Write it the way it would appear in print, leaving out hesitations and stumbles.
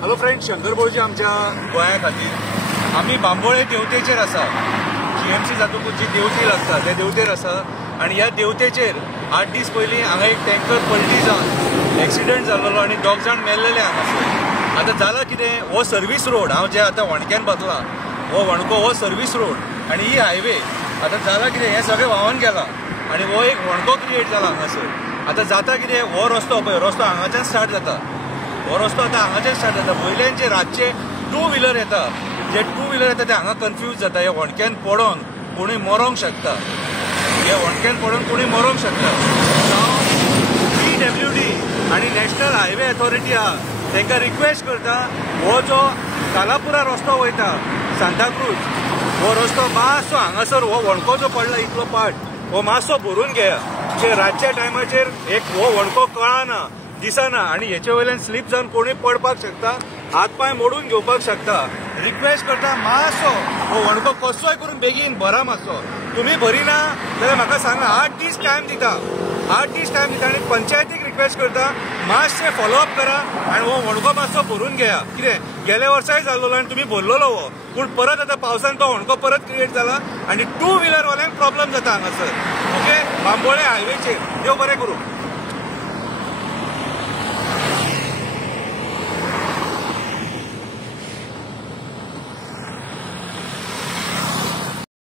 Hello friend, Shankar भोळजी आमच्या गोंया खातीर आमी बांबोळे देवतेचेर आसा. GMC जातूंत जी देवती लागता त्या देवतेर आसा आनी ह्या देवतेचेर 8 दीस पयलीं हांगा एक टँकर पलटी जावन एक्सिडंट जाल्लो आनी 2 जाण मेल्लेले हांगासर. आतां जाला कितें, हो सर्वीस रोड हांव जे आतां वणक्यान बसला हो वणको हो सर्वीस रोड आनी ही हायवे. आतां जाला कितें, हें सगळें व्हांवून गेलां आनी हो एक वणको क्रिएट जाला हांगासर. आतां जाता कितें, हो रस्तो पळय, रस्तो हांगाच्यान स्टार्ट जाता. हो रस्तो आतां हांगाच्यान स्टार्ट जाता. वयल्यान जे रातचे 2 व्हिलर येता, जे 2 व्हिलर येता ते हांगा कन्फ्यूज जाता. हे वणक्यान पडोन कोणूय मरोंक शकता, हे वणक्यान पडोन कोणूय मरोंक शकता. PWD आनी नॅशनल हायवे अथॉरिटी आहा तांकां रिक्वेस्ट करता, हो जो कालापुरा रस्तो वयता सांताक्रूज, हो रस्तो मातसो हांगासर हो वणको जो पडला इतलो पार्ट हो मातसो भरून घेया. जे रातच्या टायमाचेर एक हो वणको कळना, दिसना आनी हेचे वयल्यान स्लीप जावन कोणूय पडपाक शकता, हात पांय मोडून घेवपाक शकता. रिक्वेस्ट करता मातसो हो वणको कसोय करून बेगीन भरा मातसो. तुम्ही भरिना जाल्यार म्हाका सांगा, 8 दीस टायम दिता, 8 दीस टायम दिता आनी पंचायतीक रिक्वेस्ट करता मातशें फॉलोअप करा आनी हो वणको मातसो भरून घेया. कितें गेल्या वर्साय जाल्लो आनी तुमी भरलेलो हो, पूण परत आतां पावसान तो वणको परत क्रिएट जाला आनी 2 व्हिलर वाल्यांक प्रॉब्लेम जाता हांगासर. ओके, बांबोळे हायवेचेर. देव बरें करूं.